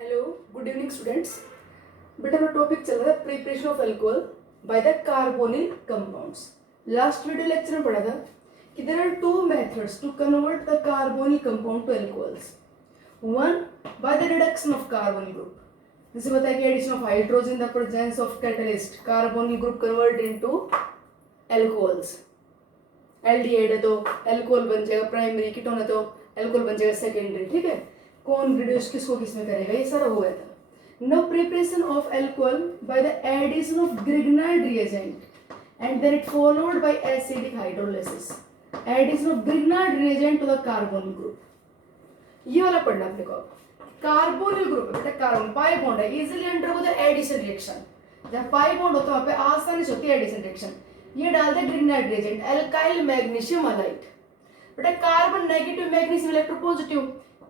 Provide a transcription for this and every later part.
Hello good evening students. बेटा मेरा topic चल रहा है preparation of alcohol by the carbonyl compounds. Last video lecture में पढ़ा था कि there are two methods to convert the carbonyl compound to alcohols. One by the reduction of carbonyl group, जैसे बताया कि addition of hydrogen the presence of catalyst carbonyl group convert into alcohols. Aldehyde है तो alcohol बन जाएगा primary, ketone है तो alcohol बन जाएगा सेकेंडरी। ठीक है, कौन रिड्यूस किसको किसमें करेगा, ये सारा हो गया था। Now preparation of alcohol by the addition of Grignard reagent and then it followed by acidic hydrolysis. Addition of Grignard reagent to the carbonyl group. ये वाला पढ़ना अपने को। कार्बोनिल ग्रुप बेटा कार्बन पाई बॉन्ड है, easily undergo the addition reaction. जहाँ pi bond होता है वहाँ पे आसानी से होती है एडिशन रिएक्शन। ये डाल दे Grignard reagent alkyl magnesium halide. बेटा कार्बन नेगेटिव मैग्नीशियम इलेक्ट्रोपॉजिटिव,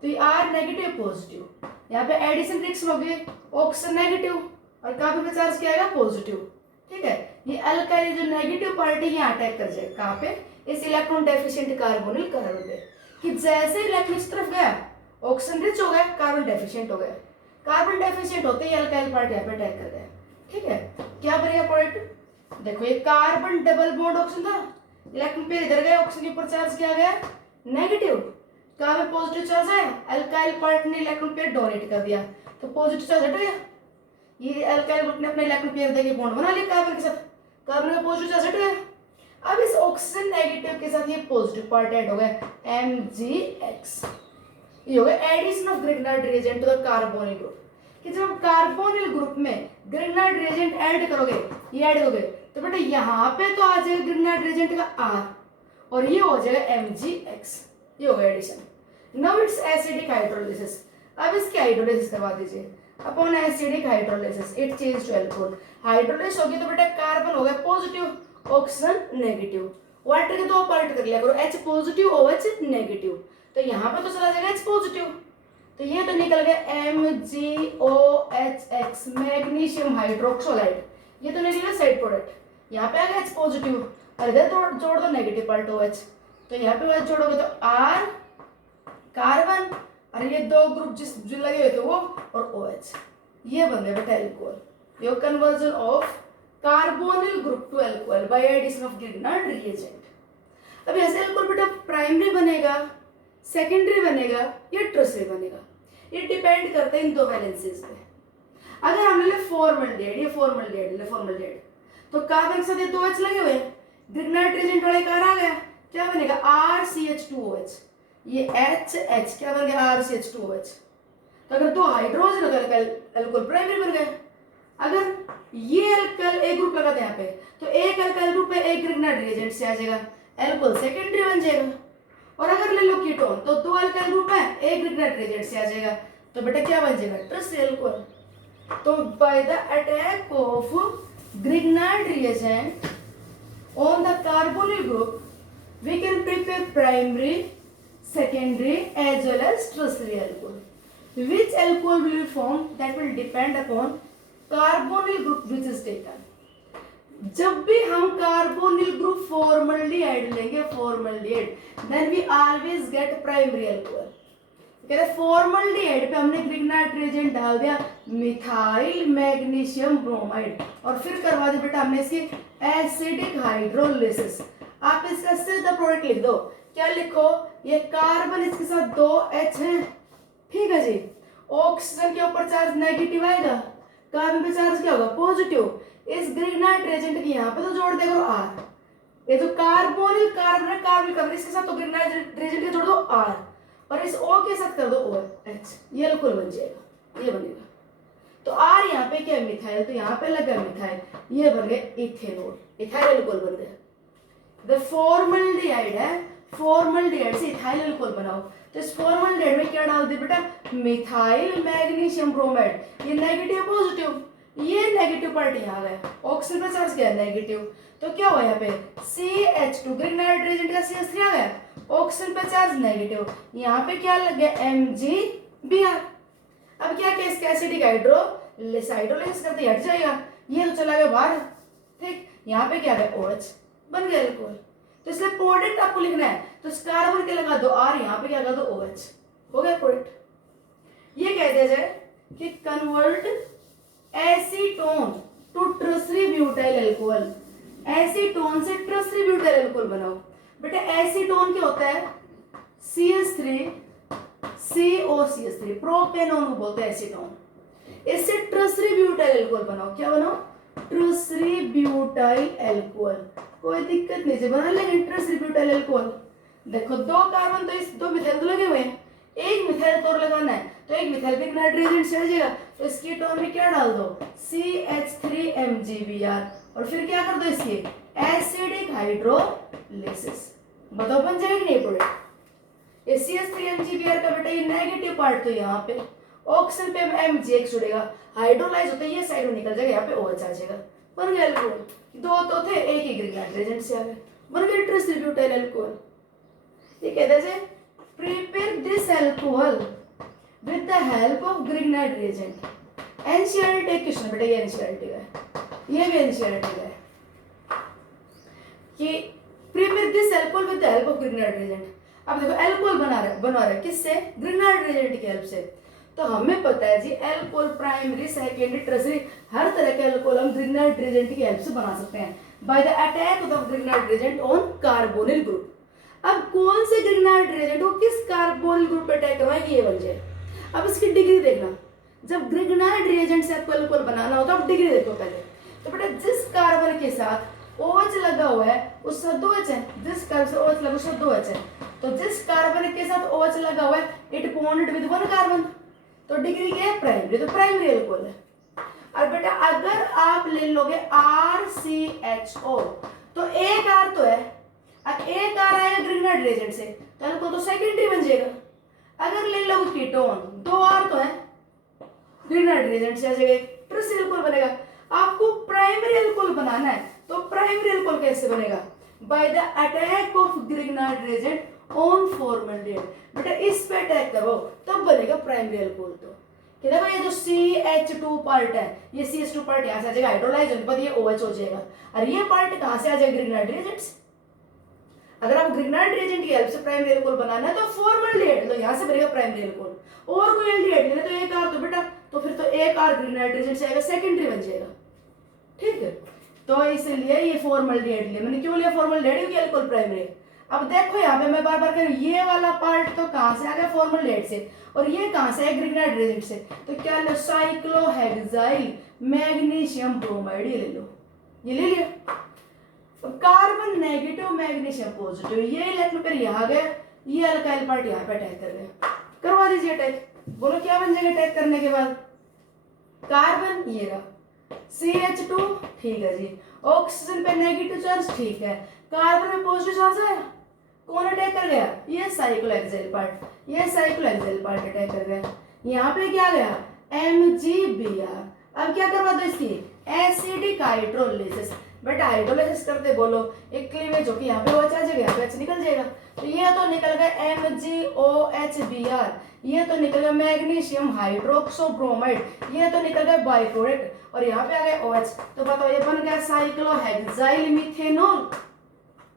तो ये आर नेगेटिव पॉजिटिव। यहाँ पे एडिशन रिएक्शन हो गई, ऑक्सीजन नेगेटिव और कार्बन पे चार्ज क्या आएगा पॉजिटिव। ठीक है, ये अल्काइल जो नेगेटिव पार्टी यहाँ अटैक कर जाएगा कहाँ पे, इस इलेक्ट्रॉन डेफिशिएंट कार्बोनिल कार्बन पे। कि जैसे इलेक्ट्रॉन इस तरफ गया ऑक्सीजन रिच हो गया, कार्बन डेफिशिएंट हो गया। कार्बन डेफिशिएंट होते ही अल्काइल पार्टी यहाँ पे अटैक कर गया। ठीक है, क्या बनेगा प्रोडक्ट, देखो ये कार्बन डबल बॉन्ड ऑक्सीजन था, इलेक्ट्रॉन पेयर इधर गया, ऑक्सीजन के ऊपर चार्ज क्या गया नेगेटिव, कार्बन पॉजिटिव चार्ज आया, अल्काइल पार्ट ने इलेक्ट्रॉन पेयर डोनेट कर दिया तो पॉजिटिव चार्ज हट गया। ये अल्काइल ग्रुप ने अपना इलेक्ट्रॉन पेयर देके बॉन्ड बना लिया कार्बन के साथ, कार्बन का पॉजिटिव चार्ज हट गया। अब इस ऑक्सीजन नेगेटिव के साथ ये पॉजिटिव पार्ट ऐड हो गया MgX। ये हो गया addition of Grignard reagent to the carbonyl group. कि जब कार्बोनिल ग्रुप में ग्रिग्नाइड रिएजेंट ऐड करोगे, ये ऐड करोगे तो बेटा यहाँ पे तो आ जाएगा ग्रिग्नाइड रिएजेंट का R और ये हो जाएगा MgX। ये हो गया addition. Now it's acidic hydrolysis. अब इसकी हाइड्रोलिसिस करवा दीजिए। Upon acidic hydrolysis it change to alcohol. Hydrolysis होगी तो बेटा कार्बन हो गया पॉजिटिव, ऑक्सीजन नेगेटिव। वाटर के दो पार्ट कर लिया करो, H पॉजिटिव OH नेगेटिव, तो यहाँ पे तो चला जाएगा H पॉजिटिव, तो ये तो निकल गया MgOHX मैग्नीशियम हाइड्रोक्सोलाइड। ये तो निकल गया साइड प्रोडक्ट। यहाँ पे आ गया H पॉजिटिव और इधर जोड़ दो नेगेटिव पार्ट OH, तो यहाँ पे OH जोड़ोगे तो R कार्बन और ये दो ग्रुप जो लगे हुए थे वो और OH, ये बन गया बेटा अल्कोहल। ये conversion of carbonyl group to alcohol by addition of Grignard reagent. अब ऐसे अल्कोहल बेटा प्राइमरी बनेगा, सेकेंडरी बनेगा या टर्शियरी बनेगा, ये डिपेंड करता है इन दो वैलेंसीज पे। अगर हमने ले फॉर्मल्डिहाइड, ये फॉर्मल्डिहाइड तो कार्बन के साथ ये दो H लगे हुए हैं, ग्रिग्नाइड रिएजेंट वाला कार आ गया, क्या बनेगा RCH2OH। ये HH क्या बन गया RCH2OH। तो अगर दो हाइड्रोजन होगा अल्कोहल प्राइमरी बन गया। अगर ये अल्कोहल एक ग्रुप लगा था यहाँ पे तो एक अल्कोहल ग्रुप पे एक ग्रिग्नाइड रिएजेंट से आ जाएगा, अल्कोहल सेकेंडरी बन जाएगा। और अगर ले लो कीटोन तो दो अल्कोहल ग्रुप है एक ग्रिग्नाइड रिएजेंट से आ जाएगा, तो बेटा क्या बन जाएगा टर्शियरी अल्कोहल। तो by the attack of Grignard reagent on the carbonyl group we can prepare primary, secondary as well as tertiary alcohol. Which alcohol will be formed that will depend upon carbonyl group which is taken. जब भी हम carbonyl group formaldehyde लेंगे, formaldehyde then we always get primary alcohol. कहते हैं formaldehyde पे हमने ग्रिग्नाइड reagent डाल दिया मिथाइल मैग्नीशियम ब्रोमाइड और फिर करवा दिया बेटा हमने इसकी एसिडिक हाइड्रोलिसिस। आप इसका सीधा प्रोडक्ट लिख दो, क्या लिखो, ये कार्बन इसके साथ दो H हैं, ठीक है जी, ऑक्सीजन के ऊपर चार्ज नेगेटिव आएगा, कार्बन पे चार्ज क्या होगा पॉजिटिव। इस ग्रिग्नाइड रिएजेंट की यहाँ पे तो जोड़ दे करो R। ये जो कार्बोनिल कार्बन है कार्बन कार्बन इसके साथ तो ग्रिग्नाइड रिएजेंट के जोड़ दो R और इस O के साथ कर दो OH, ये अल्कोहल बन जाएगा, ये बनेगा। तो R यहाँ पे क्या है मिथाइल, तो यहाँ पे लगा मिथाइल, ये बन गया इथेनॉल, इथाइल अल्कोहल बन गया। द फॉर्मल्डिहाइड है, फॉर्मल्डिहाइड से इथाइल अल्कोहल बनाओ, तो इस फॉर्मल्डिहाइड में क्या डाल दे बेटा मिथाइल मैग्नीशियम ब्रोमाइड, ये नेगेटिव पॉजिटिव, ये नेगेटिव पार्ट यहाँ गया, ऑक्सीजन पे चार्ज क्या है नेगेटिव, तो क्या हुआ यहाँ पे CH2 ग्रिग्नाइड रिएजेंट का CH3 आ गया, ऑक्सीजन पे चार्ज नेगेटिव, यहाँ पे क्या लग गया MgBr। अब क्या क्या इसका एसिडिक हाइड्रोलिसिस करते हट जाएगा, ये तो चला गया बाहर। ठीक, यहाँ पे क्या गया OH बन गया अल्कोहल। तो इसलिए प्रोडक्ट आपको लिखना है तो इस कार्बन के लगा दो R, यहाँ पे क्या लगा दो OH, हो गया प्रोडक्ट। ये कह दिया जाए कि convert acetone to tertiary butyl alcohol, acetone से ट्रिसरी ब्यूटाइल अल्कोहल बनाओ। बेटा एसीटोन क्या होता है, CH3 COCH3, प्रोपेनॉन को बोलते हैं एसीटोन। इससे ट्रिसरी ब्यूटाइल अल्कोहल बनाओ, क्या बनाओ, ट्रिसरी ब्यूटाइल अल्कोहल। कोई दिक्कत नहीं है, बना लेंगे ट्रिसरी ब्यूटाइल अल्कोहल। देखो दो कार्बन तो इस दो मिथाइल तो लगे हुए हैं, एक मिथाइल तो लगाना है, तो एक मिथाइल ग्रिग्नाइट रिएजेंट से आ जाएगा, तो इस कीटोन में क्या डाल दो, CH3MgBr, और फिर क्या कर दो इसकी एसिडिक हाइड्रोलिसिस। बताओ बन जाएगा कि नहीं प्रोडक्ट। ये CH3MgBr का बेटा ये नेगेटिव पार्ट तो यहाँ पे ऑक्सीजन पे MgX जुड़ेगा, हाइड्रोलाइज होता है ये साइड में निकल जाएगा, यहाँ पे OH आ जाएगा, बन गया अल्कोहल। दो तो थे, एक ही ग्रिग्नाइट रिएजेंट से आ गए, बन गया ट्रिसरी ब्यूटाइल अल्कोहल। ये कहते हैं prepare this alcohol with the help of Grignard reagent। NCERT question बेटा, ये NCERT का है, ये भी NCERT का है कि prepare this alcohol with the help of Grignard reagent। अब देखो अल्कोहल बना रहा है किससे, Grignard reagent की हेल्प से। तो हमें पता है जी अल्कोहल प्राइमरी सेकेंडरी टर्सरी हर तरह के अल्कोहल हम Grignard reagent की हेल्प से बना सकते हैं by the attack of Grignard reagent on carbonyl group। अब कौन से ग्रिग्नाइट रिएजेंट को किस कार्बोनिल ग्रुप पे अटैक करवाएंगे ये बन जाए। अब इसकी डिग्री देखना, जब ग्रिग्नाइट रिएजेंट से आपको अल्कोहल बनाना हो तो आप डिग्री देखो पहले। तो बेटा जिस कार्बन के साथ OH लगा हुआ है उससे 2H है, जिस कार्बन से OH लगा उससे 2H है, तो जिस कार्बन के साथ OH लगा हुआ है it bonded with one carbon, तो डिग्री क्या है, प्राइमरी, तो प्राइमरी अल्कोहल है। और बेटा अगर आप ले लोगे RCHO तो एक R तो है, अब एक आ रहा है ग्रिग्नाइट रिएजेंट से तो अल्कोहल तो सेकेंडरी बन जाएगा। अगर ले लो कीटोन, दो R तो है, ग्रिग्नाइट रिएजेंट से आ जाएगा, ट्रिसरी अल्कोहल बनेगा। आपको प्राइमरी अल्कोहल बनाना है तो प्राइमरी अल्कोहल कैसे बनेगा, bye the attack of Grignard reagent on formaldehyde. बेटा इस पे अटैक करो तब बनेगा प्राइमरी अल्कोहल। तो कि देखो ये जो CH2 पार्ट है, ये CH2 पार्ट यहाँ से आ जाएगा, हाइड्रोलाइज होने पर ये OH हो जाएगा, और ये पार्ट कहाँ से आ जाएगा, ग्रिग्नाइट रिएजेंट से। अगर आप ग्रिग्नाइट रिएजेंट की हेल्प से प्राइमरी अल्कोहल बनाना है तो फॉर्मल्डिहाइड लो, यहाँ से बनेगा प्राइमरी अल्कोहल। और कोई एल्डिहाइड लेना तो एक R तो बेटा, तो फिर तो एक R ग्रिग्नाइट रिएजेंट से आएगा, सेकेंडरी बन जाएगा, ठीक है। तो इसलिए ये फॉर्मल्डिहाइड लिया मैंने, क्यों लिया फॉर्मल्डिहाइड, क्योंकि अल्कोहल प्राइमरी। अब देखो यहाँ पे मैं बार बार कह रही हूँ, ये वाला पार्ट तो कहाँ से आ गया, फॉर्मल्डिहाइड से, और ये कहाँ से है, ग्रिग्नाइट रिएजेंट से। तो क्या लो, साइक्लोहेक्साइल मैग्नीशियम ब्रोमाइड, ये ले लो, ये ले लिया। कार्बन नेगेटिव मैग्नीशियम पॉजिटिव, ये इलेक्ट्रॉन पेयर यहाँ गया, ये अल्काइल पार्ट यहाँ पे अटैक कर गया, करवा दीजिए अटैक। बोलो क्या बन जाएगा अटैक करने के बाद, कार्बन ये रहा CH2, ठीक है जी, ऑक्सीजन पे नेगेटिव चार्ज, ठीक है, कार्बन में पॉजिटिव चार्ज आया, कौन अटैक कर गया, ये साइक्लोहेक्साइल पार्ट, ये साइक्लोहेक्साइल पार्ट अटैक कर गया। यहाँ पे क्या गया, MgBr। अब क्या करवा दो इसकी एसिडिक हाइड्रोलिसिस। बेटा हाइड्रोलाइसिस करते बोलो एक क्लीवेज हो कि यहाँ पे OH आ जाएगा, यहाँ पे H निकल जाएगा, तो ये तो निकल गया MgOHBr, ये तो निकल गया मैग्नीशियम हाइड्रोक्सोब्रोमाइड, ये तो निकल गया बाई प्रोडक्ट, और यहाँ पे आ गया OH। तो बताओ ये बन गया साइक्लोहेक्साइल मिथेनॉल,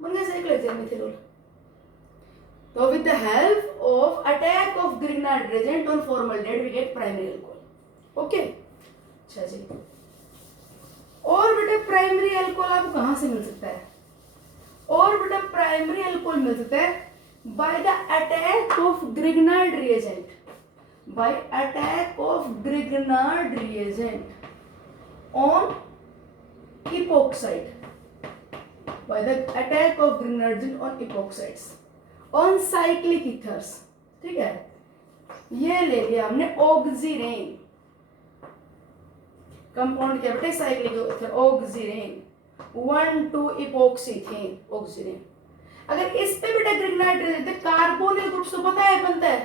बन गया साइक्लोहेक्साइल मिथेनॉल। तो with the help of attack of Grignard reagent on formaldehyde we get primary alcohol. Okay, अच्छा जी। और बेटा प्राइमरी अल्कोहल आपको कहां से मिल सकता है, और बेटा प्राइमरी अल्कोहल मिल सकता है by the attack of Grignard reagent, by attack of Grignard reagent on epoxide, by the attack of Grignard on epoxides, on cyclic ethers, ठीक है। ये ले लिया हमने ऑक्सीरेन कंपाउंड क्या बेटे, साइक्लिक ईथर ऑक्सीरेन 1,2 इपोक्सीथेन ऑक्सीरेन। अगर इस पे बेटा ग्रिग्नाइट रिएजेंट कार्बोनिल ग्रुप तो पता है बनता है,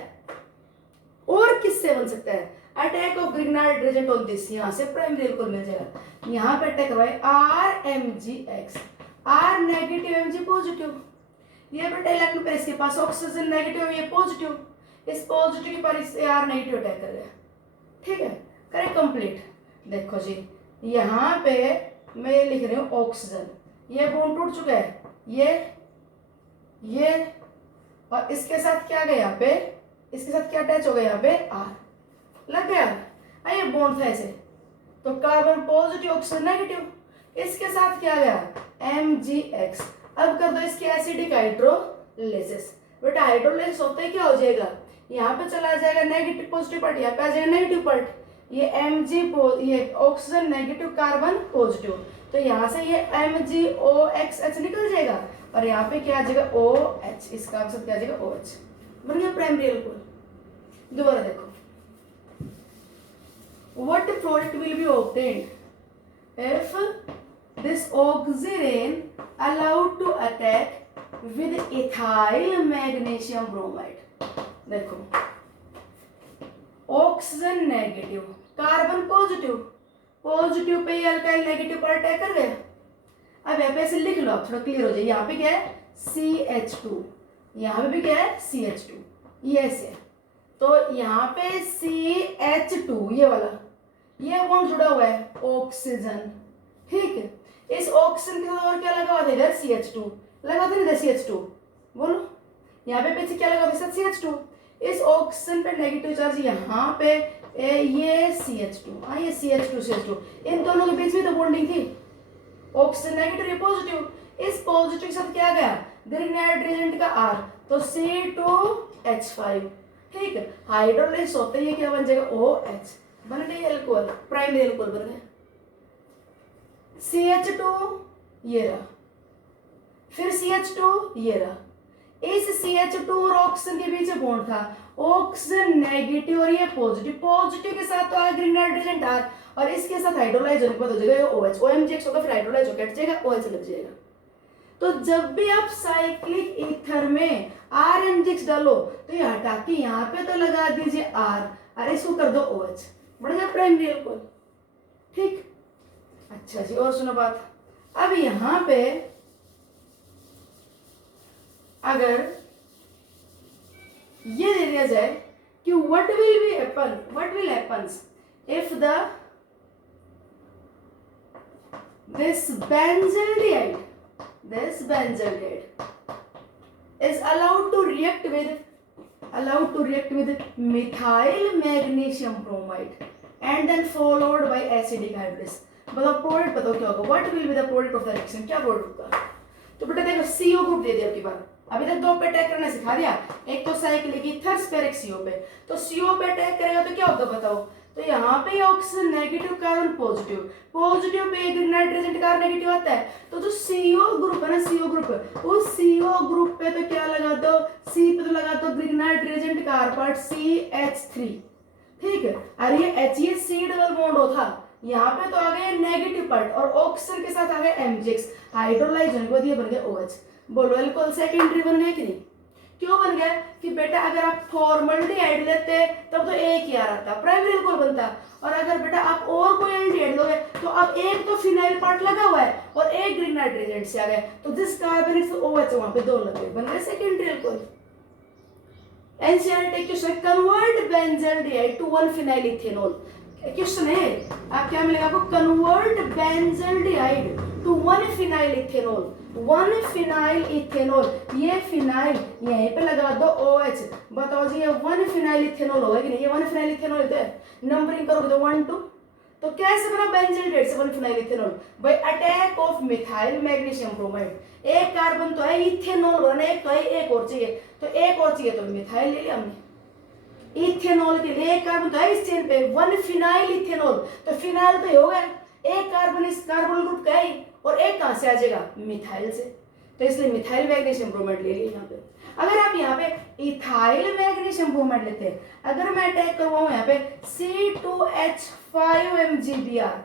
और किससे बन सकता है, attack of Grignard reagent on this, यहां से प्राइमरी अल्कोहल मिल जाएगा। यहां पे अटैक करवाए RMgX, R negative Mg positive, ये बेटा इलेक्ट्रॉन पेयर इसके पास ऑक्सीजन नेगेटिव, ये पॉजिटिव, इस पॉजिटिव के पास इस R नेगेटिव अटैक कर गया, ठीक है। करें कंप्लीट। देखो जी यहाँ पे मैं ये लिख रही हूँ ऑक्सीजन, ये बॉन्ड टूट चुका है, ये और इसके साथ क्या गया यहाँ पे, इसके साथ क्या अटैच हो गया यहाँ पे R लग गया। बॉन्ड था ऐसे, तो कार्बन पॉजिटिव ऑक्सीजन नेगेटिव, इसके साथ क्या गया MgX। अब कर दो इसकी एसिडिक हाइड्रोलिसिस। बेटा हाइड्रोलिसिस होते ही क्या हो जाएगा, यहाँ पे चला जाएगा नेगेटिव पॉजिटिव पार्ट, यहाँ पे आ जाएगा नेगेटिव पार्ट, ये ये ऑक्सीजन नेगेटिव कार्बन पॉजिटिव, तो यहाँ से ये MgOXH निकल जाएगा और यहाँ पे क्या आ जाएगा OH, इसका अक्सर क्या आ जाएगा OH, बन गया प्राइमरी अल्कोहल। दोबारा देखो, what product will be obtained if this oxirane allowed to attack with ethyl magnesium bromide। देखो oxygen negative carbon positive, positive pay alkyl negative पर अटैक कर गया। अब यहाँ पे ऐसे लिख लो, आप थोड़ा क्लियर हो जाए। यहाँ पे क्या है CH2, यहाँ पे भी क्या है CH2, ये ऐसे, तो यहाँ पे CH2 ये वाला, ये बॉन्ड जुड़ा हुआ है ऑक्सीजन, ठीक है। इस ऑक्सीजन के साथ और क्या लगा हुआ था इधर CH2 लगा था, इधर CH2 बोलो, यहाँ पे पीछे क्या लगा हुआ है CH2, इस ऑक्सीजन पे नेगेटिव चार्ज, यहाँ पे ये CH2, हाँ ये CH2, इन दोनों के बीच में तो बॉन्डिंग थी, ऑक्सीजन नेगेटिव ये पॉजिटिव, इस पॉजिटिव के साथ क्या गया ग्रिग्नाइट रिएजेंट का R, तो C2H5, ठीक है। हाइड्रोलिसिस होते ही क्या बन जाएगा OH, बन गई अल्कोहल, प्राइमरी अल्कोहल बन गया। CH2 ये रहा, फिर CH2 ये रहा, इस CH2 और ऑक्सीजन के बीच बॉन्ड था, ऑक्सीजन नेगेटिव और ये पॉजिटिव, पॉजिटिव के साथ तो आ ग्रिग्नाइट रिएजेंट R और इसके साथ हाइड्रोलाइज होने के बाद हो जाएगा OH, OMgX होगा, फिर हाइड्रोलाइज होकर हट जाएगा, OH लग जाएगा। तो जब भी आप साइक्लिक ईथर में RMgX डालो तो ये हटा के यहाँ पे तो लगा दीजिए R और इसको कर दो OH, बढ़ गया प्राइमरी अल्कोहल, ठीक। अच्छा जी, और सुनो बात, अब यहाँ पे अगर ये दे दिया जाए कि what will happens if this benzaldehyde is allowed to react with methyl magnesium bromide and then followed by acidic hydrolysis। बताओ प्रोडक्ट बताओ क्या होगा, what will be the product of the reaction, क्या प्रोडक्ट होगा। तो बेटा देखो CO ग्रुप दे दिया आपकी बार, अभी तक दो पे अटैक करना सिखा दिया, एक तो साइक्लिक ईथर स्टेरिक CO पे, तो CO पे अटैक करेगा तो क्या होगा बताओ, तो यहाँ पे oxygen negative carbon positive, positive pay ग्रिग्नाइट reagent carbon negative आता है, तो जो CO ग्रुप है ना, CO ग्रुप, उस CO ग्रुप पे तो क्या लगा दो, C पे तो लगा दो ग्रिग्नाइट रिएजेंट कार्बन CH3, ठीक है। अरे ये H, ये C डबल बॉन्ड होता, यहाँ पे तो आ गए नेगेटिव पार्ट और ऑक्सीजन के साथ आ गए MgX, हाइड्रोलाइज होने के बाद ये बन गया OH। बोलो अल्कोहल सेकेंडरी बन गया कि नहीं, क्यों बन गया कि बेटा अगर आप फॉर्मल्डिहाइड लेते तब तो एक ही आ रहा था, प्राइमरी अल्कोहल बनता, और अगर बेटा आप और कोई एल्डिहाइड लोगे तो अब एक तो फिनाइल पार्ट लगा हुआ है और एक ग्रिग्नाइट रिएजेंट से आ गया, तो दिस कार्बन OH वहां पे दो लगे, बन गए secondary alcohol. NCERT question, convert benzaldehyde to 1 phenyl ethanol, question है आप क्या मिलेगा आपको, convert benzaldehyde to 1 phenyl ethanol, 1 phenyl ethanol, ये फिनाइल यहीं पे लगा दो OH, बताओ जी ये 1 phenyl ethanol होगा कि नहीं, ये 1 phenyl ethanol है, नंबरिंग करोगे तो 1 2, तो कैसे बना बेंजल्डिहाइड से 1 phenyl ethanol, by attack of methyl magnesium bromide, एक कार्बन तो है, इथेनॉल बना एक तो है, एक और चाहिए, तो एक और चाहिए तो मिथाइल ले लिया हमने, इथेनॉल के लिए एक कार्बन तो है इस चेन पे, 1 phenyl ethanol, तो फिनाइल तो होगा, एक कार्बन इस कार्बन ग्रुप का है और एक कहां से आ जाएगा मिथाइल से, तो इसलिए मिथाइल मैग्नीशियम ब्रोमाइड ले लिया यहाँ पे। अगर आप यहाँ पे इथाइल मैग्नीशियम ब्रोमाइड लेते हैं, अगर मैं अटैक करवाऊं यहाँ पे C2H5 MgBr,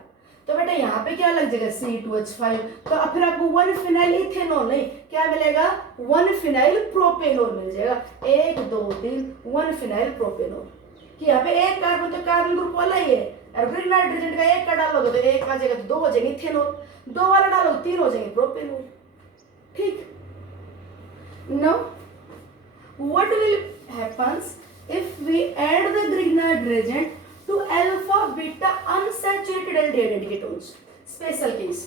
तो बेटा यहाँ पे क्या लग जाएगा C2H5, तो फिर आपको 1 phenyl ethanol नहीं क्या मिलेगा, 1 phenyl propanol मिल जाएगा, 1 2 3 1 phenyl propanol, कि यहाँ पे एक कार्बन तो कार्बन ग्रुप वाला ही है, और ग्रिग्नाइट रिएजेंट का एक का डालोगे तो एक आ जाएगा, तो दो हो जाएंगे इथेनॉल, दो वाला डालोगे 3 हो जाएंगे प्रोपेनॉल, ठीक। Now what will happens if we add the Grignard reagent to alpha beta unsaturated aldehyde ketones, special case,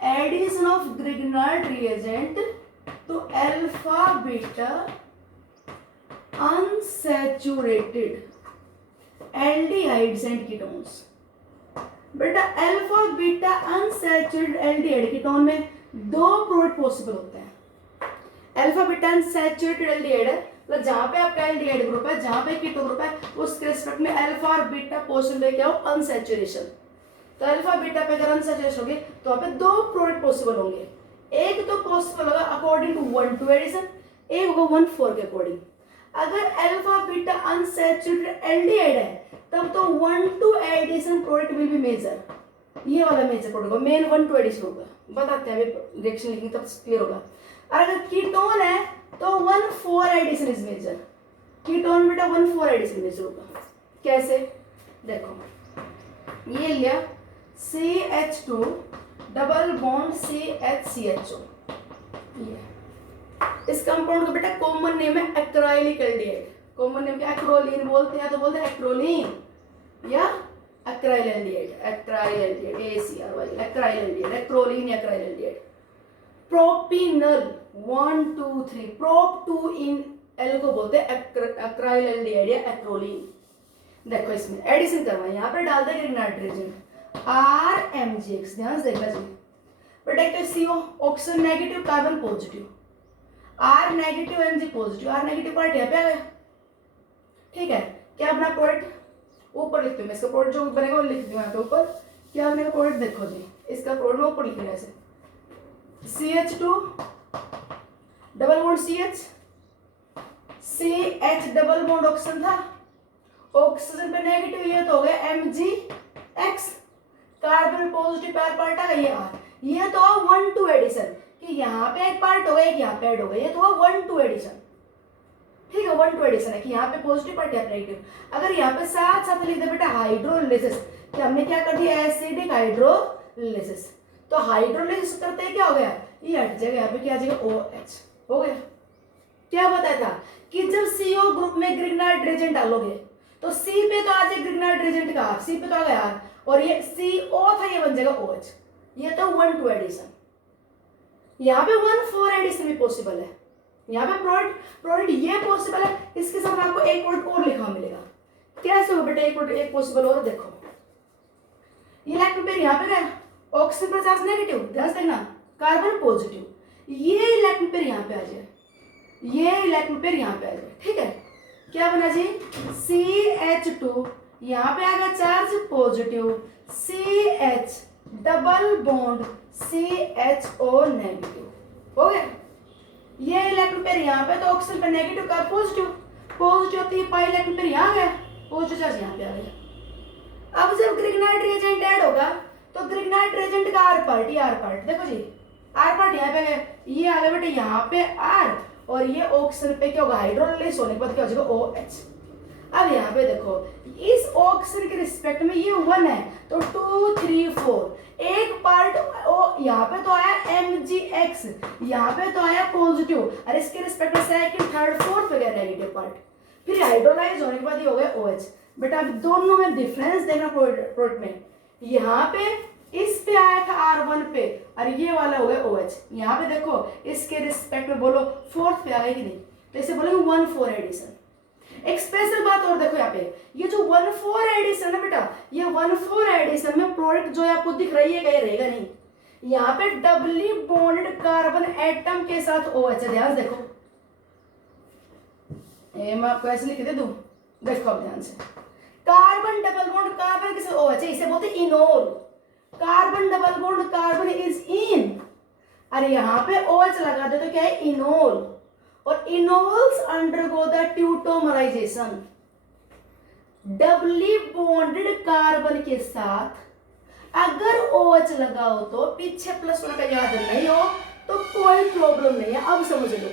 addition of grignard reagent to alpha beta unsaturated aldehydes and ketones. बेटा alpha beta unsaturated aldehyde ketone में दो product possible होते हैं। Alpha beta unsaturated aldehyde है, मतलब जहां पे आपका एल्डिहाइड ग्रुप है, जहां पे कीटोन ग्रुप है, उसके रिस्पेक्ट में अल्फा और बीटा पॉसिबल है क्या हो, अनसैचुरेशन। तो अल्फा बीटा पे अगर अनसैचुरेशन होगी तो वहां पे दो प्रोडक्ट पॉसिबल होंगे। एक तो पॉसिबल होगा अकॉर्डिंग टू 1,2 एडिशन, एक होगा 1,4 के अकॉर्डिंग। अगर अल्फा बीटा अनसैचुरेटेड एल्डिहाइड है तब तो 1,2 addition product will be major, ये वाला मेजर प्रोडक्ट होगा, मेन 1,2 एडिशन होगा। बताते हैं अभी रिएक्शन लिखेंगे तब क्लियर होगा। और अगर कीटोन है तो 1,4 एडिशन इज मेजर, कीटोन बेटा 1,4 एडिशन मेजर होगा। कैसे देखो, ये लिया CH2 डबल बॉन्ड CH2CHO, ये इस कंपाउंड का बेटा कॉमन नेम है एक्राइलिक एल्डिहाइड। कॉमन नेम क्या, एक्रोलीन बोलते हैं तो बोलते हैं एक्रोलीन या acryl aldehyde, acryl aldehyde ACRY, acryl aldehyde, acrolein या acryl aldehyde. Propenal 1 2 3, prop 2 en al को बोलते हैं एक्राइल एल्डिहाइड या एक्रोलीन। देखो इसमें एडिशन करवाएं, यहाँ पे डाल देंगे नाइट्रोजन RMgx, ध्यान से देखना चाहिए बेटा। एक तो CO oxygen negative carbon positive, R negative Mg positive, R negative part यहाँ पे आ गया, ठीक है। क्या अपना प्रोडक्ट ऊपर लिखते हैं, इसका प्रोडक्ट जो बनेगा वो लिख दूँ यहाँ पे ऊपर। क्या बनेगा प्रोडक्ट, देखो जी इसका प्रोडक्ट ऊपर लिख देना ऐसे, CH2 double bond CH double bond oxygen था, ऑक्सीजन पे नेगेटिव, ये तो हो गया Mgx, कार्बन पॉजिटिव पैर पार्ट आ गया R, ये तो 1,2 एडिशन कि यहाँ पे एक पार्ट हो गया, एक यहाँ पे ऐड हो गया, ये तो 1,2 एडिशन, ठीक है। 1,2 एडिशन है कि यहाँ पे पॉजिटिव पार्ट यहाँ पे नेगेटिव। अगर यहाँ पे साथ साथ लिख दे बेटा हाइड्रोलिसिस, कि हमने क्या कर दिया, एसिडिक हाइड्रोलिसिस। तो हाइड्रोलिसिस करते हैं क्या हो गया, ये हट जाएगा, यहाँ पे क्या आ जाएगा OH हो गया। क्या बताया था कि जब CO ग्रुप में ग्रिग्नाइट रिएजेंट डालोगे तो C पे तो आ जाए ग्रिग्नाइट रिएजेंट का, C पे तो आ गया R, और ये CO था, ये बन जाएगा OH। ये तो 1,2 एडिशन। यहाँ पे 1,4 एडिशन भी पॉसिबल है, यहाँ पे प्रोडक्ट ये पॉसिबल है। इसके साथ आपको एक प्रोडक्ट और लिखा मिलेगा। कैसे हो बेटा, एक प्रोडक्ट एक पॉसिबल और, देखो ये इलेक्ट्रॉन पेयर यहाँ पे गया, ऑक्सीजन पर चार्ज नेगेटिव, ध्यान से देखना, कार्बन पॉजिटिव, ये इलेक्ट्रॉन पेयर यहाँ पे आ जाए, ये इलेक्ट्रॉन पेयर यहाँ पे आ जाए, ठीक है। क्या बना जी, CH2 यहाँ पे आ गया charge positive, CH double bond CHO negative हो गया। ये इलेक्ट्रॉन पेयर यहाँ पे, तो ऑक्सीजन पे नेगेटिव का पॉजिटिव, पॉजिटिव होती है पाई, इलेक्ट्रॉन पेयर यहाँ गया, पॉजिटिव चार्ज यहाँ पे आ गया। अब जब ग्रिग्नाइट रिएजेंट ऐड होगा तो ग्रिग्नाइट रिएजेंट का R पार्ट, ये R पार्ट देखो जी, R पार्ट यहाँ पे गया, ये आ गया बेटा यहाँ पे R, और ये ऑक्सीजन पे क्या होगा, हाइड्रोलाइज होने के बाद क्या हो जाएगा OH। अब यहाँ पे देखो इस ऑक्सीजन के रिस्पेक्ट में ये 1 है, तो 2 3 4, एक पार्ट यहाँ पे तो आया Mgx, यहाँ पे तो आया पॉजिटिव, और इसके रिस्पेक्ट में सेकंड थर्ड फोर्थ वगैरह नेगेटिव पार्ट, फिर हाइड्रोलाइज होने के बाद ये हो गया OH। बेटा अब दोनों में डिफरेंस देखना प्रोडक्ट में, यहाँ पे इस पे आया था R1 पे, और ये वाला हो गया OH। यहाँ पे देखो इसके रिस्पेक्ट में बोलो फोर्थ पे आ गया कि नहीं, तो इसे बोलेंगे 1,4 एडिशन। एक स्पेशल बात और देखो यहाँ पे, ये जो 1,4 एडिशन है बेटा, ये 1,4 एडिशन में प्रोडक्ट जो है आपको दिख रही है, कहीं रहेगा नहीं, यहाँ पे डबली बॉन्डेड कार्बन एटम के साथ OH है, ध्यान से देखो, मैं आपको ऐसे लिख दे दूं, देखो अब ध्यान से, कार्बन डबल बॉन्ड कार्बन के साथ OH है, इसे बोलते हैं enol, carbon double bond carbon is in, अरे यहाँ पे OH लगा दे तो क्या है, इनोल, और enols undergo the tautomerisation. Doubly bonded carbon के साथ अगर OH लगा हो तो पीछे प्लस वन का याद नहीं हो तो कोई प्रॉब्लम नहीं है। अब समझ लो,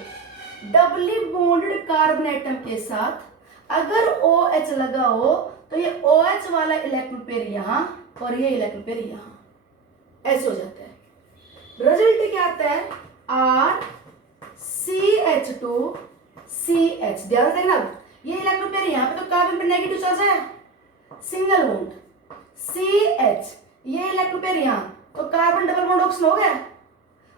डबली बॉन्डेड कार्बन एटम के साथ अगर OH लगा हो तो ये OH वाला इलेक्ट्रॉन पेयर यहाँ और ये इलेक्ट्रॉन पेयर यहाँ, ऐसे हो जाता है। रिजल्ट क्या आता है, R CH2 CH, ध्यान से देखना, ये इलेक्ट्रॉन पेयर यहाँ पे तो कार्बन पे नेगेटिव चार्ज है, सिंगल बॉन्ड CH, ये इलेक्ट्रॉन पेयर यहाँ तो कार्बन डबल बॉन्ड ऑक्सीजन हो गया,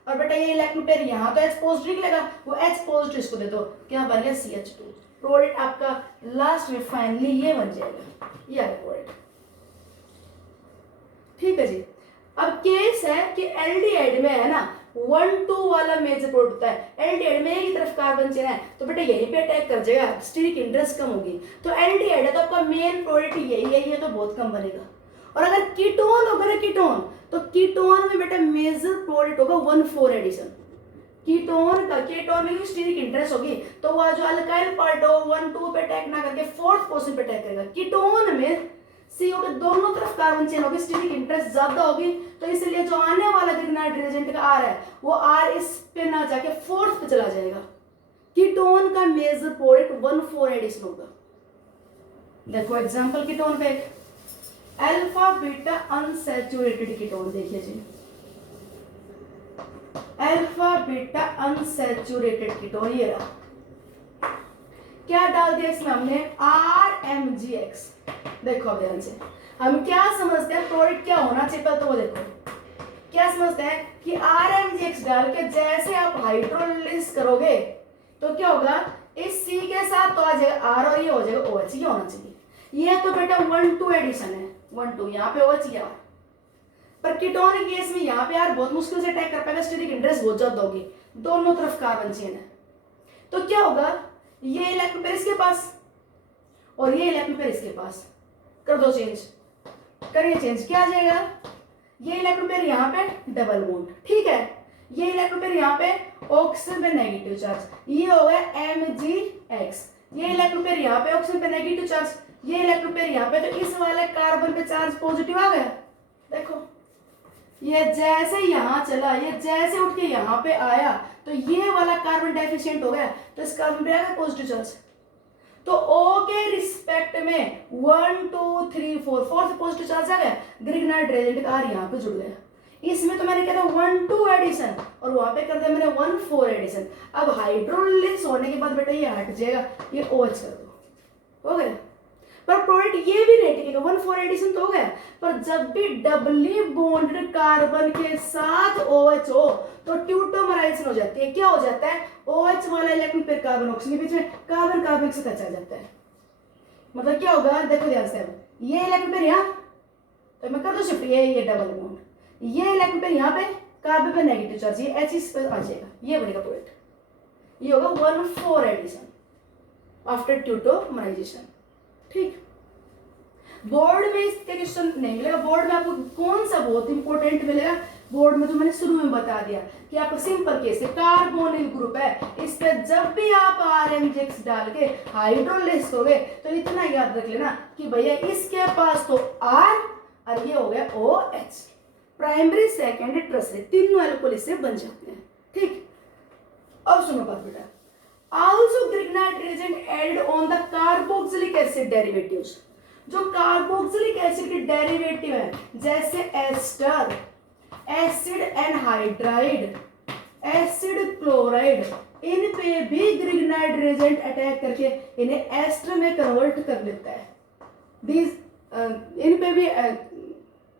और बेटा ये इलेक्ट्रॉन पेयर यहाँ तो H पॉजिटिव निकलेगा, वो H पॉजिटिव इसको दे दो, क्या बन गया CH2। प्रोडक्ट आपका लास्ट में फाइनली ये बन जाएगा, ये है प्रोडक्ट। ठीक है जी। अब केस है कि एल्डिहाइड में है ना 1,2 वाला मेजर प्रोडक्ट होता है, एल्डिहाइड में एक ही तरफ कार्बन चेन है तो बेटा यहीं पे अटैक कर जाएगा, स्टीरिक इंटरेस्ट कम होगी। तो एल्डिहाइड है तो आपका मेन प्रोडक्ट यही है, ये तो बहुत कम बनेगा। और अगर कीटोन होगा ना कीटोन, तो कीटोन में बेटा मेजर प्रोडक्ट होगा 1,4 एडिशन। कीटोन में स्टीरिक इंटरेस्ट होगी तो वह जो अल्काइल पार्ट हो 1,2 पे अटैक ना करके 4th पोजीशन पे अटैक करेगा। कीटोन में CO के दोनों तरफ कार्बन चेन होगी, स्टीरिक इंटरेस्ट ज्यादा होगी, तो इसलिए जो आने वाला ग्रिग्नाइट रिएजेंट का R है वो R इस पे ना जाके 4th पे चला जाएगा। कीटोन का मेजर प्रोडक्ट 1,4 एडिशन होगा। देखो एग्जांपल कीटोन पे अल्फा बीटा अनसैचुरेटेड कीटोन देखिए जी, अल्फा बीटा अनसैचुरेटेड कीटोन ये रहा। क्या डाल दिया इसमें हमने RMgX। देखो अब ध्यान से हम क्या समझते हैं प्रोडक्ट क्या होना चाहिए, तो वो देखो क्या समझते हैं कि RMgX डाल के जैसे आप हाइड्रोलिसिस करोगे तो क्या होगा, इस C के साथ तो आ जाएगा R और ये हो जाएगा OH, ये होना चाहिए। ये तो बेटा 1,2 एडिशन है, 1,2 यहाँ पे OH ये R। पर कीटोन के केस में यहाँ पे यार बहुत मुश्किल से अटैक कर पाएगा, स्टीरिक इंटरेस्ट बहुत ज्यादा होगी, दोनों तरफ कार्बन चेन है। तो क्या होगा, ये इलेक्ट्रॉन पेयर इसके पास और ये इलेक्ट्रॉन पेयर इसके पास, कर दो चेंज, करिए चेंज, क्या आ जाएगा, ये इलेक्ट्रॉन पेयर यहाँ पे डबल बॉन्ड, ठीक है, ये इलेक्ट्रॉन पेयर यहाँ पे ऑक्सीजन पे नेगेटिव चार्ज, ये हो गया MgX, ये इलेक्ट्रॉन पेयर यहाँ पे ऑक्सीजन पे नेगेटिव चार्ज, ये इलेक्ट्रॉन पेयर यहाँ पे, तो इस वाले कार्बन पे चार्ज पॉजिटिव आ गया। देखो ये जैसे यहाँ चला, ये जैसे उठ के यहाँ पे आया तो ये वाला कार्बन डेफिशिएंट हो गया, तो इस कार्बन पे आएगा पॉजिटिव चार्ज। तो O के रिस्पेक्ट में 1 2 3 4 4th पॉजिटिव चार्ज आ गया, ग्रिग्नाइट रिएजेंट का R यहाँ पे जुड़ गया। इसमें तो मैंने कहा था 1,2 एडिशन और वहां पे कर दिया मैंने 1,4 एडिशन। अब हाइड्रोलिसिस होने के बाद बेटा ये हट जाएगा, ये OH कर दो, हो गया। पर प्रोडक्ट ये भी नहीं टिकेगा, 1,4 एडिशन तो हो गया, पर जब भी डबली बॉन्डेड कार्बन के साथ OH हो तो ट्यूटोमराइजेशन हो जाती है। क्या हो जाता है, OH वाला इलेक्ट्रॉन पेयर कार्बन ऑक्सीजन के बीच में कार्बन कार्बन से टच आ जाता है। मतलब क्या होगा, देखो ध्यान से, ये इलेक्ट्रॉन पेयर यहाँ, तो मैं कर दूं शिफ्ट, ये डबल बॉन्ड, ये इलेक्ट्रॉन पेयर यहाँ पे कार्बन पे नेगेटिव चार्ज, ये H इस पे आ जाएगा, ये बनेगा प्रोडक्ट, ये होगा 1,4 एडिशन आफ्टर ट्यूटोमराइजेशन। ठीक, बोर्ड में इसके क्वेश्चन नहीं मिलेगा, बोर्ड में आपको कौन सा बहुत इंपॉर्टेंट मिलेगा, बोर्ड में जो मैंने शुरू में बता दिया कि आपको सिंपल केस है, कार्बोनिल ग्रुप है, इस पे जब भी आप RMgX डाल के हाइड्रोलिसिस करोगे तो इतना याद रख लेना कि भैया इसके पास तो R और ये हो गया OH, प्राइमरी सेकेंडरी टर्शियरी तीनों एल्कोहल इससे बन जाते हैं। ठीक, अब सुनो बात बेटा, also grignard reagent added on the carboxylic acid derivatives। जो कार्बोक्सिलिक एसिड के डेरिवेटिव है जैसे ester, acid anhydride, acid chloride, इन पे भी ग्रिग्नाइट रिएजेंट अटैक करके इन्हें एस्टर में कन्वर्ट कर लेता है। इन पे भी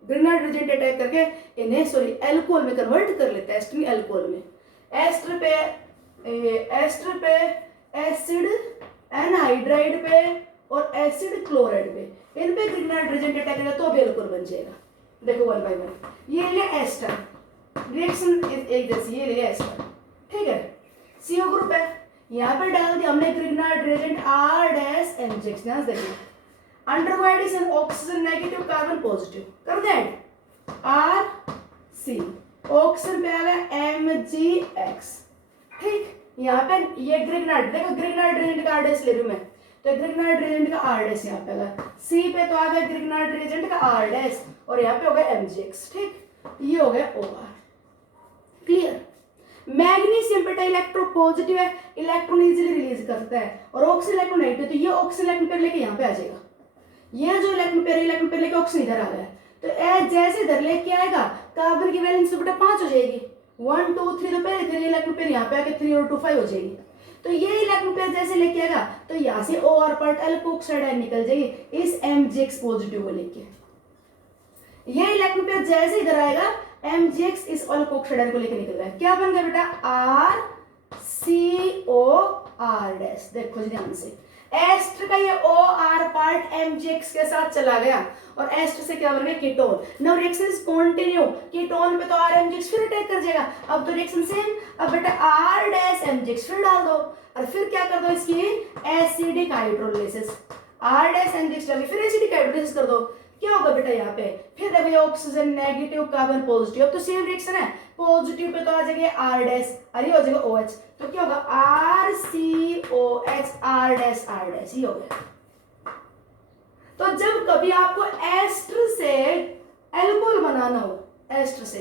ग्रिग्नाइट रिएजेंट अटैक करके इन्हें एल्कोहल में कन्वर्ट कर लेता है, एस्टर एल्कोहल में। एस्टर पे एसिड एनहाइड्राइड पे और एसिड क्लोराइड पे, इन पे ग्रिग्नाइट रिएजेंट अटैक करेगा तो भी अल्कोहल बन जाएगा। देखो 1 बाय 1, ये ले एस्टर, रिएक्शन एक जैसी, ये ले एस्टर, ठीक है, CO ग्रुप है, यहाँ पे डाल दिया हमने ग्रिग्नाइट रिएजेंट R-MgX। ध्यान से देखिए, under addition oxygen negative carbon positive, कर दे RC, ऑक्सीजन पे आ गया MgX। ठीक, यहाँ पे ये ग्रिग्नाइट, देखो ग्रिग्नाइट रिएजेंट का R- ले रही हूं मैं, तो ग्रिग्नाइट रिएजेंट का R- यहाँ पे आएगा, C पे तो आ गया ग्रिग्नाइट रिएजेंट का R- और यहाँ पे हो गया MgX। ठीक, ये हो गया OR। क्लियर। मैग्नीशियम बेटा इलेक्ट्रो पॉजिटिव है, इलेक्ट्रॉन इजीली रिलीज करता है, और ऑक्सीजन इलेक्ट्रॉन नेगेटिव, तो ये ऑक्सीजन इलेक्ट्रॉन पेयर लेके यहाँ पे आ जाएगा। ये जो इलेक्ट्रॉन पेयर लेके ऑक्सीजन इधर आ रहा है, तो जैसे इधर लेके आएगा कार्बन की वैलेंस बेटा 5 हो जाएगी, 1 2 3 तो पहले थे, इलेक्ट्रॉन पेयर यहाँ पे आके 3 और 2 5 हो जाएगी। तो ये इलेक्ट्रॉन पेयर जैसे लेके आएगा तो यहाँ से OR पार्ट अल्कोक्साइड आयन निकल जाएगी इस MgX पॉजिटिव को लेके। ये इलेक्ट्रॉन पेयर जैसे इधर आएगा MgX इस अल्कोक्साइड आयन को लेके निकल रहा है, क्या बन गया बेटा RCOR। देखो जी ध्यान से, एस्टर का ये ओ आर पार्ट एमजीएक्स के साथ चला गया और एस्टर से क्या बन गया ketone. Now reaction is continue, ketone पे तो आर एमजीएक्स फिर अटैक कर जाएगा। अब तो रिएक्शन सेम, अब बेटा आर डैश एमजीएक्स फिर डाल दो और फिर क्या कर दो इसकी acidic hydrolysis, R dash MgX डाल के फिर एसिडिक हाइड्रोलाइसिस कर दो। क्या होगा बेटा यहाँ पे फिर देखो ये ऑक्सीजन नेगेटिव कार्बन पॉजिटिव, अब तो सेम रिएक्शन है, पॉजिटिव पे तो आ जाएगा आर डैश और ये हो जाएगा OH, तो क्या होगा R C O H R dash ही हो गया। तो जब कभी आपको एस्टर से एल्कोहल बनाना हो, एस्टर से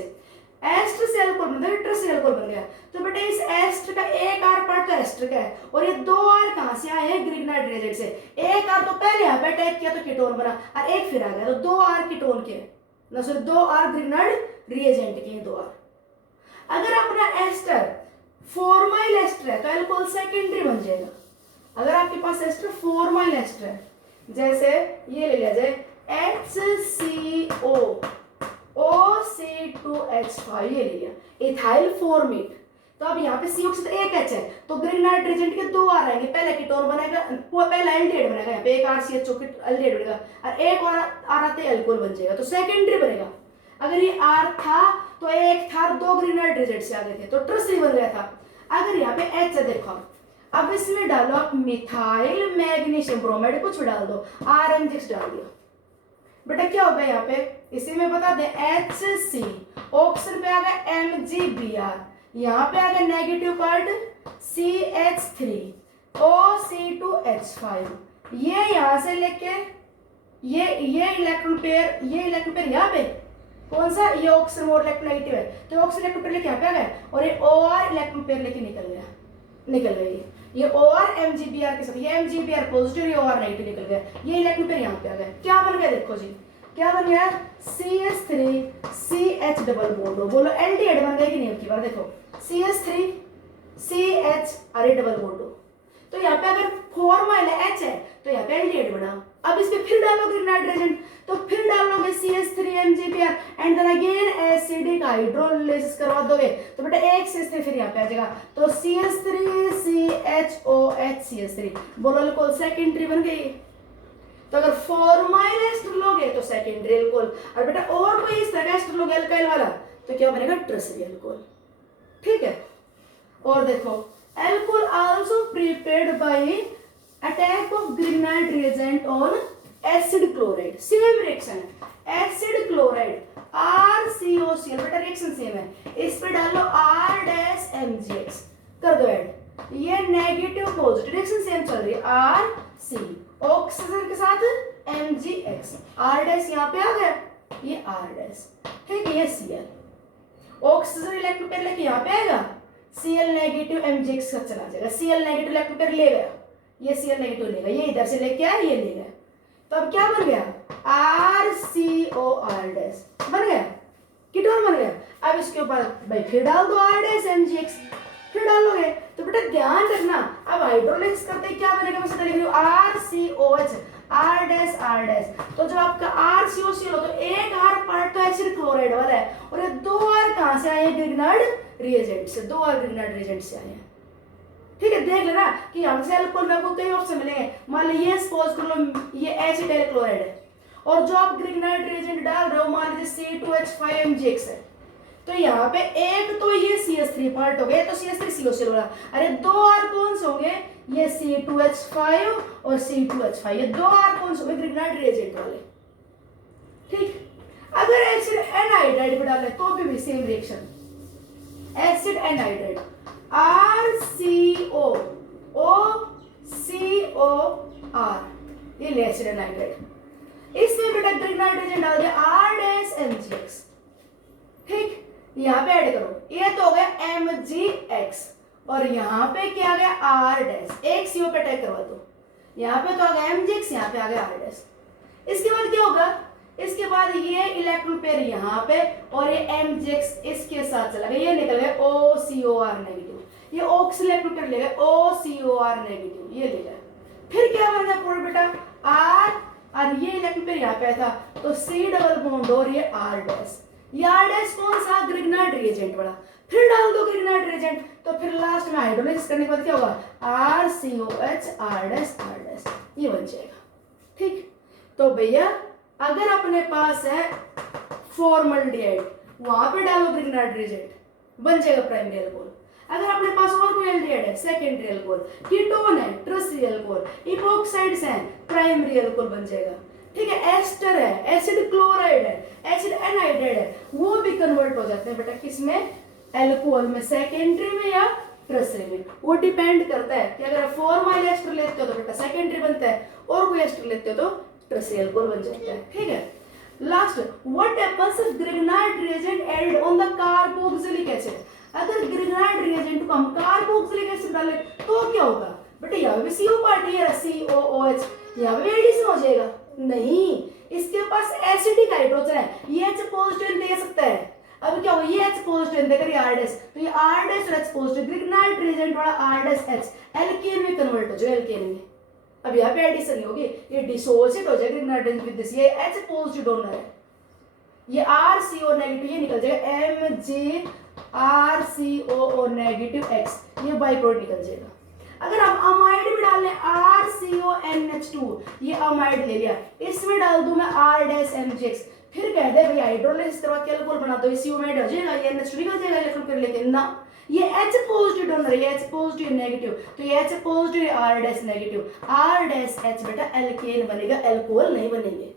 एल्कोहल बन गया, एस्टर से एल्कोहल बन गया, तो बेटा इस एस्टर का एक आर पार्ट तो एस्टर का है और ये दो आर कहां से आए हैं ग्रिग्नाइट रिएजेंट से। एक आर तो पहले यहाँ पे अटैक किया तो कीटोन बना और एक फिर आ गया, तो दो आर कीटोन के ना, सॉरी दो आर ग्रिग्नाइट रिएजेंट के, दो आर। अगर अपना एस्टर फॉर्माइल एस्टर है तो एल्कोहल सेकेंडरी बन जाएगा। अगर आपके पास एस्टर फॉर्माइल एस्टर है, जैसे ये ले लिया जाए HCO OC2H5 ये ले लिया, इथाइल फॉर्मेट, तो अब यहाँ पे CO से तो एक H है तो ग्रिग्नाइट रिएजेंट के दो आर आएंगे, पहले कीटोन बनेगा, पहला एल्डिहाइड बनेगा, यहाँ पे एक RCHO एल्डिहाइड बनेगा और एक और आर आते अल्कोहल बन जाएगा, तो सेकेंडरी बनेगा। अगर ये आर था तो एक था, दो ग्रिग्नाइट रिएजेंट से आ गए थे तो ट्रिसरी बन गया था। अगर यहाँ पे H है देखो, अब इसमें डालो आप मिथाइल मैग्नीशियम ब्रोमाइड, कुछ भी डाल दो, RMGX डाल दिया, बेटा क्या होगा यहाँ पे इसी में बता दे HC, ऑक्सीजन पे आ गया MgBr, यहाँ पे आ गया नेगेटिव पार्ट CH3 OC2H5, ये यहाँ से लेके ये इलेक्ट्रॉन पेयर यहाँ पे कौन सा, ये ऑक्सीजन और इलेक्ट्रोनेगेटिव है तो ऑक्सीजन इलेक्ट्रॉन पेयर लेके यहाँ पे आ गए और ये OR इलेक्ट्रॉन पेयर लेके निकल गई, ये OR MgBr के साथ, ये MgBr पॉजिटिव, ये OR नेगेटिव निकल गया, ये इलेक्ट्रॉन पेयर यहाँ पे आ गए, क्या बन गया देखो जी, क्या बन गया CH3 CH डबल बॉन्ड, बोलो एल्डिहाइड बन गया कि नहीं, की बार देखो CH3 CH अरे डबल बॉन्ड, तो यहाँ पे अगर फॉर्माइल H है तो यहाँ पे एल्डिहाइड बना। अब इस पे फिर डालोगे ग्रिग्नाइट रिएजेंट तो फिर डालोगे CH3 MgBr and then again acidic hydrolysis करवा दोगे, तो बेटा एक CH3 फिर यहाँ पे आ जाएगा, तो CH3 CHOH CH3, बोलो अल्कोहल सेकेंडरी बन गई। तो अगर फॉर्माइल एस्टर लोगे तो सेकेंडरी अल्कोहल, और बेटा और कोई इस तरह एस्टर लोगे अल्काइल वाला तो क्या बनेगा ट्रिसरी अल्कोहल, ठीक है। और देखो alcohol also prepared by attack of Grignard reagent on acid chloride, same reaction है, एसिड क्लोराइड RCOCl, बेटा रिएक्शन सेम है, इस पे डालो R डैश MgX कर दो ऐड, ये नेगेटिव पॉजिटिव रिएक्शन सेम चल रही है, RC ऑक्सीजन के साथ MgX, R डैश यहाँ पे आ गया, ये R डैश, ठीक है, ये Cl, ऑक्सीजन इलेक्ट्रॉन पेयर लेके यहाँ पे आएगा, Cl नेगेटिव MgX का चला जाएगा, Cl नेगेटिव इलेक्ट्रॉन पेयर ले गया, ये Cl नेगेटिव लेगा, ये इधर से लेके आया, ये ले गया, तो अब क्या बन गया RCOR डैश बन गया, कीटोन बन गया। अब इसके ऊपर भाई फिर डाल दो R डैश MgX, फिर डालोगे तो बेटा ध्यान रखना, अब हाइड्रोलाइसिस करते ही क्या बनेगा, मैं लिख रही हूँ RCOH R डैश, तो जब आपका RCOCl हो तो एक R पार्ट तो एसिड क्लोराइड वाला है और ये दो R कहाँ से आए हैं ग्रिग्नाइट रिएजेंट से, दो R ग्रिग्नाइट रिएजेंट से आए हैं, ठीक है। देख लेना कि यहाँ से अल्कोहल में आपको कई ऑप्शन मिलेंगे, मान लो ये सपोज कर लो ये एसिटाइल क्लोराइड है और जो आप ग्रिग्नाइट रिएजेंट डाल रहे हो मान लीजिए C2H5 MgX है, तो यहाँ पे एक तो ये CH3 पार्ट हो गया, तो CH3 COCl वाला, अरे दो R कौन से होंगे, ये C2H5 और C2H5, ये दो R कौन से होंगे ग्रिग्नाइट रिएजेंट वाले, ठीक। अगर एसिड एनहाइड्राइड पे डाले तो भी same reaction, acid anhydride RCO OCOR, ये ले एसिड एनहाइड्राइड, इसमें बेटा ग्रिग्नाइट रिएजेंट डाल दिया R डैश MgX, ठीक, यहाँ पे ऐड करो, ये तो हो गया MgX और यहाँ पे क्या आ गया R डैश, एक CO पे अटैक करवा दो, यहाँ पे तो आ गया MgX, यहाँ पे आ गया R डैश। इसके बाद क्या होगा, इसके बाद ये इलेक्ट्रॉन पेयर यहाँ पे और ये MgX इसके साथ चला गया, ये निकल गया OCOR नेगेटिव, ये ऑक्सीजन इलेक्ट्रॉन पेयर ले गए OCOR नेगेटिव, ये ले गए, फिर क्या बन गया पूरा बेटा R और ये इलेक्ट्रॉन पेयर यहाँ पे था तो C डबल बॉन्ड और ये R डैश, ये R डैश कौन सा ग्रिग्नाइट रिएजेंट वाला, फिर डाल दो ग्रिग्नाइट रिएजेंट तो फिर लास्ट में हाइड्रोलाइसिस करने के बाद क्या होगा, RCOH R' ये बन जाएगा। ठीक, तो भैया अगर अपने पास है फॉर्मल्डिहाइड, वहां पे डालो ग्रिग्नार्ड रिएजेंट, बन जाएगा प्राइमरी अल्कोहल। अगर अपने पास और कोई एल्डिहाइड है सेकेंडरी अल्कोहल, कीटोन है टर्शियरी अल्कोहल, इपॉक्साइड्स हैं प्राइमरी अल्कोहल बन जाएगा। ठीक है, एस्टर है, एसिड क्लोराइड है, एसिड एनहाइड्राइड है, वो भी कन्वर्ट हो जाते हैं बेटा किसमें, अल्कोहल में, सेकेंडरी में या टर्शियरी में। वो डिपेंड करता है कि अगर फॉर्माइल एस्टर लेते हो तो बेटा सेकेंडरी बनता है, और कोई एस्टर लेते हो तो टर्शियरी अल्कोहल बन जाता है। ठीक है, last, what happens if Grignard reagent added on the carboxylic acid. अगर ग्रिग्नार्ड रिएजेंट को हम कार्बोक्सिलिक एसिड डालें तो क्या होगा बेटा, यहाँ भी CO पार्टी है, COOH, यहाँ भी एडिशन हो जाएगा, नहीं, इसके पास एसिडिक हाइड्रोजन है, ये H पॉजिटिव दे सकता है। अब क्या होगा, ये H पॉजिटिव देकर ये R डैश, तो ये R डैश और H पॉजिटिव, ग्रिग्नार्ड रिएजेंट वाला R डैश H एल्केन में कन्वर्ट हो जाएगा, एल्केन में। अब यहाँ पे एडिशन नहीं होगी, ये डिसोसिएट हो जाएगा ग्रिग्नार्ड रिएजेंट विद दिस, ये H पॉजिटिव डोनर है, ये RCO नेगेटिव, ये निकल जाएगा MgRCOO नेगेटिव X, ये बाई प्रोडक्ट निकल जाएगा। अगर हम अमाइड भी डाल लें RCONH2, ये अमाइड ले लिया, इसमें डाल दूं मैं R-MgX, फिर कह दे भाई हाइड्रोलाइसिस करवा के अल्कोहल बना दो, CO में हो जाएगा, ये NH2 निकल जाएगा इलेक्ट्रॉन कर लेके ना, ये H पॉजिटिव डोनर, ये H पॉजिटिव नेगेटिव, तो ये H positive R- negative, R-H बेटा एल्केन बनेगा, अल्कोहल नहीं बनेंगे।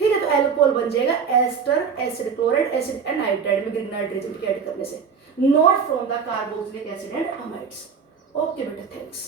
ठीक है, तो अल्कोहल बन जाएगा ester, acid chloride, acid anhydride में ग्रिग्नार्ड रिएजेंट के ऐड करने से, not from the carboxylic acid and amides. Okay बेटा, थैंक्स।